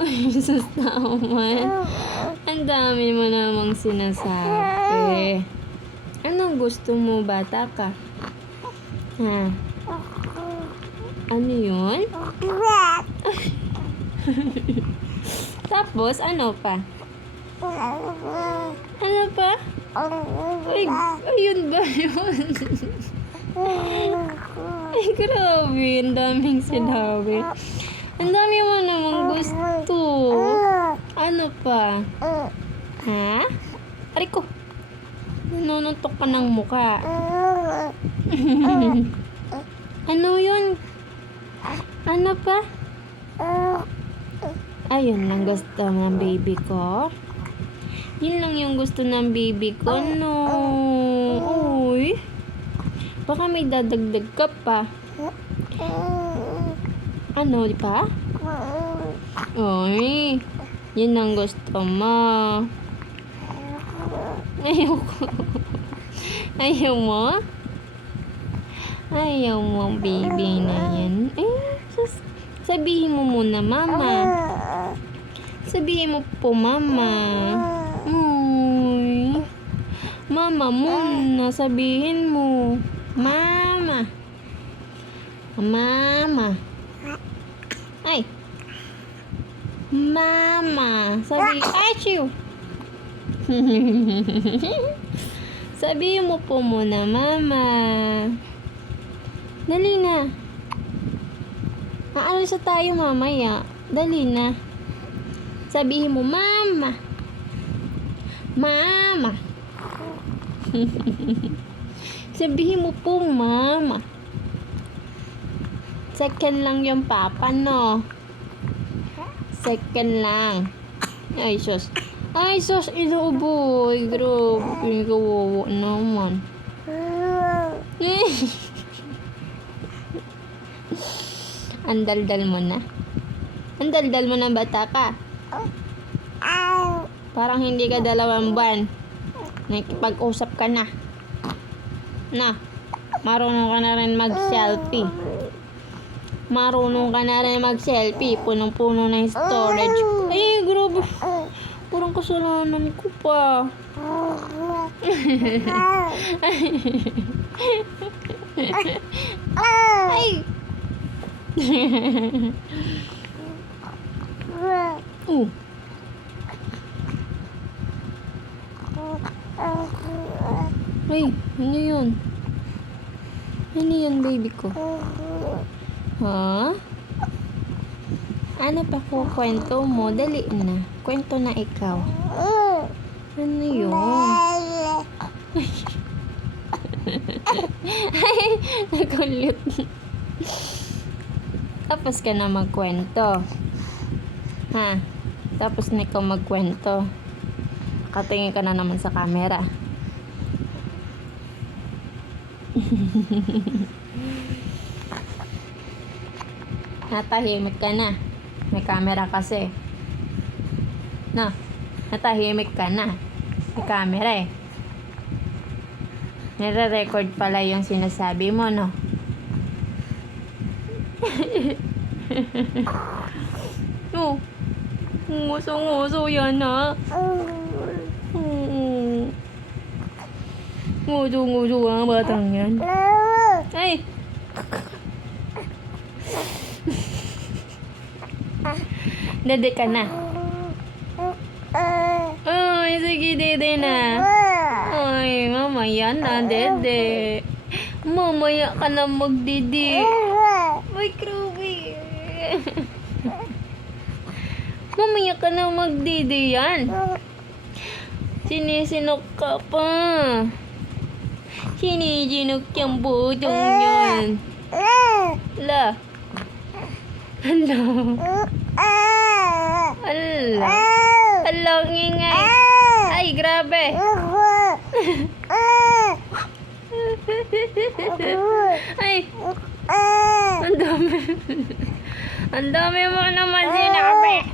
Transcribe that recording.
Ay, sus naman. Ang dami mo namang sinasabi. Anong gusto mo, bata ka? Ha? Ano yun? Tapos, ano pa? Ano pa? Ay, ayun ba yun? Ay, grabe. Ang daming sinabi. Ang dami mo namang gusto. Ano pa? Ha? Aray ko. Nanununtok ka ng muka. Ano yun? Ano pa? Ayun lang gusto ng baby ko. Yun lang yung gusto ng baby ko. No. Uy. Baka may dadagdag ka pa. Ano, di pa? Uy. Yun ang gusto mo. Ayoko. Ayaw mo? Ayaw mo, baby na yan. Ay, sabihin mo muna, mama. Sabihin mo po, mama. Uy. Mama muna, sabihin mo. Mama. Mama. Ay. Mama. Achoo. Sabihin mo po muna, mama. Dali na. Aalis na tayo mamaya. Dali na. Sabihin mo, mama. Mama. Sabihin mo po, mama. Second lang yung papa, no? Second lang. Ay, sus. Ay, sus, inuuboy. Grabe, kawawa naman. Andaldal mo na. Andaldal mo na, bata ka. Parang hindi ka 2 buwan. Nakipag-usap ka na. Na, marunong ka na rin mag-selfie. Marunong ka na rin mag-selfie. Punong-puno na yung storage. Ay, grabe. Parang kasalanan ko pa. Ay! Ay, ano yun? Ano yun, baby ko? Ha? Ano pa ko kwento mo? Dali na. Kwento na ikaw. Ano yun? Ay, nagulit. Tapos ka na magkwento. Ha? Tapos na ikaw magkwento. Katingin ka na naman sa camera. Natahimik ka na. May camera kasi. No, natahimik ka na. May camera eh. Nire-record pala yung sinasabi mo, no? Oh, nguso-nguso yan, ha? Nguso-nguso ang batang yan. Ay! Dede ka na. Ay, sige, dede na. Ay, mamaya na, dede. Mamaya ka na magdede. Ay, grabe. Mamaya ka na magdede yan. Sinisinok ka pa. Sinisinok yung budong yan. La. Hello. Ala. Ala, ngingay. Ay, grabe. Ay. Ang dami. Ang dami mo naman sinabi.